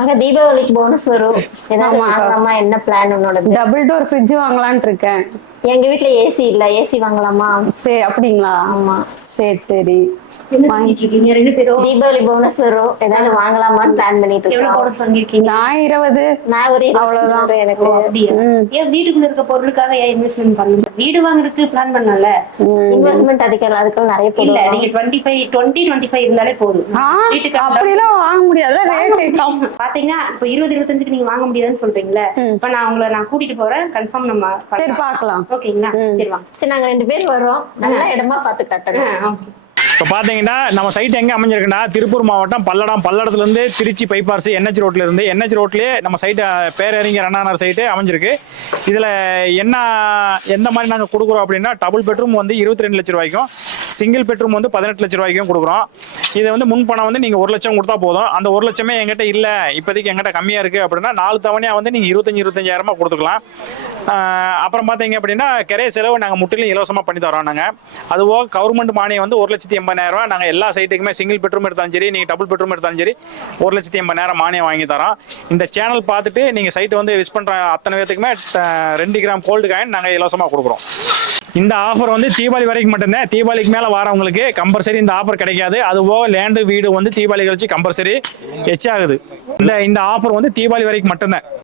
மக தீபாவளிக்கு போனஸ் வரும். ஏதாவது வாங்கலாமா? என்ன பிளான் உன்னோட? டபுள் டோர் ஃப்ரிட்ஜ் வாங்கலாம்னு இருக்கேன். எங்க வீட்ல ஏசி இல்ல. ஏசி வாங்கலாமா? சரி, அப்படிங்களா? ஆமா. சரி சரி, வாங்கிட்டு இருக்கீங்க 2 பேரும்? தீபாவளி போனஸ் வரும். ஏதாவது வாங்கலாமான்னு பிளான் பண்ணிட்டு எவ்வளவு இருக்கோம். போனஸ் வாங்கிருக்கீங்க? நான் 20. நான் ஒரு 20 அவ்வளவுதான். வரும் எனக்கு. அப்படியா? ஏன் வீட்டுக்குள்ள இருக்க பொருளுக்காக ஏன் இன்வெஸ்ட்மெண்ட் பண்ணணும்? வீடு வாங்குறதுக்கு பிளான் பண்ணல. இன்வெஸ்ட்மெண்ட் அதுக்கெல்லாம் நிறைய இல்ல, போடுவோம். நீங்க 25 இருந்தாலே போதும். வீட்டுக்கு அப்படிலாம் வாங்க முடியாது, ரேட் பாத்தீங்கன்னா இப்ப 20-25க்கு நீங்க வாங்க முடியாதுன்னு சொல்றீங்களா? இப்ப நான் கூட்டிட்டு போறேன். கன்ஃபார்ம் நம்ம சரி பார்க்கலாம். ஓகேங்களா? சரி வாங்க. சரி, நாங்க 2 பேர் வரோம். நல்ல இடமா பார்த்து கட்டணும். இப்போ பார்த்தீங்கன்னா நம்ம சைட் எங்கே அமைஞ்சிருக்குன்னா திருப்பூர் மாவட்டம் பல்லடத்துலேருந்து திருச்சி பைபாஸ் என்ஹெச் ரோட்ல இருந்து என்ஹெச் ரோட்லேயே நம்ம சைட்டு பேரறிஞர் அண்ணாநகர் சைட்டு அமைஞ்சிருக்கு. இதில் என்ன எந்த மாதிரி நாங்கள் கொடுக்குறோம் அப்படின்னா டபுள் பெட்ரூம் வந்து 22 லட்ச ரூபாய்க்கும், சிங்கிள் பெட்ரூம் வந்து 18 லட்ச ரூபாய்க்கும் கொடுக்குறோம். இதை வந்து முன் பணம் வந்து நீங்கள் 1 லட்சம் கொடுத்தா போதும். அந்த 1 லட்சமே எங்கிட்ட இல்லை, இப்போதைக்கு எங்கிட்ட கம்மியாக இருக்குது அப்படின்னா 4 தவணையாக வந்து நீங்கள் 25,000 கொடுத்துக்கலாம். அப்புறம் பார்த்தீங்க அப்படின்னா கிரைய செலவு நாங்கள் முற்றிலும் இலவசமாக பண்ணி தரோம். நாங்கள் அதுபோக கவர்மெண்ட் மானியம் வந்து 1,80,000 நாங்கள் எல்லா சைட்டுக்குமே சிங்கிள் பெட்ரூம் எடுத்தாலும் சரி, நீங்கள் டபுள் பெட்ரூம் எடுத்தாலும் சரி 1,80,000 மானியம் வாங்கி தரோம். இந்த சேனல் பார்த்துட்டு நீங்கள் சைட்டை வந்து விசிட் பண்ணுற அத்தனை பேத்துக்குமே 2 கிராம் கோல்டு காயின் நாங்கள் இலவசமாக கொடுக்குறோம். இந்த ஆஃபர் வந்து தீபாவளி வரைக்கும் மட்டும்தான். தீபாவளிக்கு மேலே வரவங்களுக்கு கம்பல்சரி இந்த ஆஃபர் கிடைக்காது. அதுபோக லேண்டு வீடு வந்து தீபாவளி கழிச்சு கம்பல்சரி எச்சாகுது. இந்த ஆஃபர் வந்து தீபாவளி வரைக்கும் மட்டும்தான்.